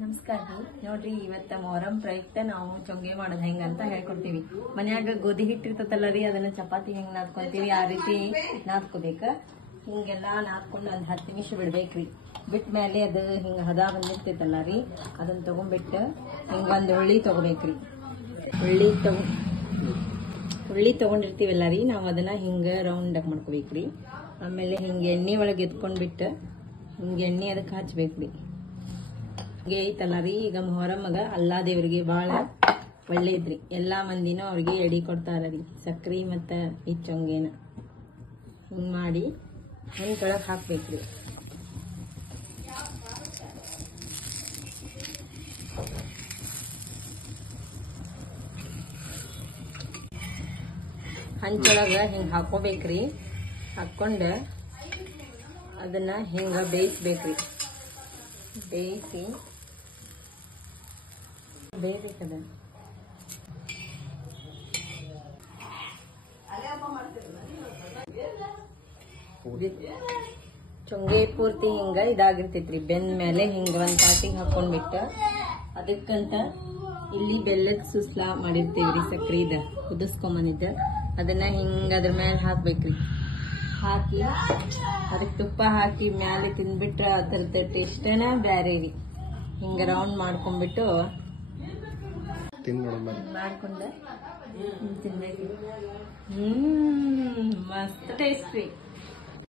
ನಮಸ್ಕಾರ ರೀ. ನೋಡ್ರಿ, ಇವತ್ತ ಮೊಹರಂ ಪ್ರಯುಕ್ತ ನಾವು ಚೊಂಗೆ ಮಾಡೋದು ಹೆಂಗಂತ ಹೇಳ್ಕೊಡ್ತೀವಿ. ಮನ್ಯಾಗ ಗೋಧಿ ಹಿಟ್ಟಿರ್ತದಲ್ಲ ರೀ, ಅದನ್ನ ಚಪಾತಿ ಹೆಂಗ್ ನಾದ್ಕೊಂತೀವಿ ಆ ರೀತಿ ನಾದ್ಕೋಬೇಕ. ಹಿಂಗೆಲ್ಲಾ ನಾದ್ಕೊಂಡು ಒಂದ್ 10 ನಿಮಿಷ ಬಿಡ್ಬೇಕ್ರಿ. ಬಿಟ್ಟ ಮೇಲೆ ಅದು ಹಿಂಗ ಹದ ಬಂದಿರ್ತೈತಲ್ಲ ರೀ, ಅದನ್ನ ತಗೊಂಡ್ಬಿಟ್ಟು ಹಿಂಗ ಒಂದ್ ಉಳ್ಳಿ ತಗೋಬೇಕ್ರಿ. ಉಳ್ಳಿ ತಗೊಂಡಿರ್ತೀವಲ್ಲ ರೀ, ನಾವ್ ಅದನ್ನ ಹಿಂಗ ರೌಂಡ್ ಆಗಿ ಮಾಡ್ಕೋಬೇಕ್ರಿ. ಆಮೇಲೆ ಹಿಂಗ ಎಣ್ಣೆ ಒಳಗೆ ಎತ್ಕೊಂಡ್ಬಿಟ್ಟು ಹಿಂಗ ಎಣ್ಣೆ ಅದಕ್ಕೆ ಹಚ್ಬೇಕ್ರಿ. ಹಿಂಗೆ ಐತಲ್ಲ ರೀ, ಈಗ ಮೊಹರಮ್ಮಗ ಅಲ್ಲಾ ದೇವ್ರಿಗೆ ಬಾಳ ಒಳ್ಳೇದ್ರಿ. ಎಲ್ಲಾ ಮಂದಿನೂ ಅವ್ರಿಗೆ ಎಡಿ ಕೊಡ್ತಾರ ರೀ, ಸಕ್ರಿ ಮತ್ತ ಈ ಚೊಂಗೇನ ಹಿಂಗ್ ಮಾಡಿ ಕೆಳಗ್ ಹಾಕ್ಬೇಕ್ರಿ. ಹಂಚೊಳಗ ಹಿಂಗ್ ಹಾಕೋಬೇಕ್ರಿ. ಹಾಕೊಂಡ ಅದನ್ನ ಹಿಂಗ ಬೇಯಿಸ್ಬೇಕ್ರಿ. ಬೇಯಿಸಿ ಬೇಯ್ಬೇಕದ. ಚೊಂಗೆ ಪೂರ್ತಿ ಹಿಂಗ ಇದಾಗಿರ್ತೈತ್ರಿ. ಬೆಂದ ಮೇಲೆ ಹಿಂಗ ಒಂದ್ ತಾಟಿಗೆ ಹಾಕೊಂಡ್ಬಿಟ್ಟ ಅದಕ್ಕಂತ ಇಲ್ಲಿ ಬೆಲ್ಲದ ಸುಸ್ಲಾ ಮಾಡಿರ್ತೇವ್ರಿ, ಸಕ್ರಿದ ಕುದಿಸ್ಕೊಂಬಂದಿದ್ದ. ಅದನ್ನ ಹಿಂಗ ಅದ್ರ ಮೇಲೆ ಹಾಕ್ಬೇಕ್ರಿ. ಹಾಕಿ ಅದಕ್ಕೆ ತುಪ್ಪ ಹಾಕಿ ಮ್ಯಾಲೆ ತಿಂದ್ಬಿಟ್ರ ಅದರದ ಟೇಸ್ಟನ ಬ್ಯಾರೆ ರೀ. ಹಿಂಗ ರೌಂಡ್ ಮಾಡ್ಕೊಂಡ್ಬಿಟ್ಟು ಮಾಡ್ಕೊಂಡ ತಿನ್ಬೇಕ್ರಿ. ಮಸ್ತ್ ಟೇಸ್ಟ್ ರೀ.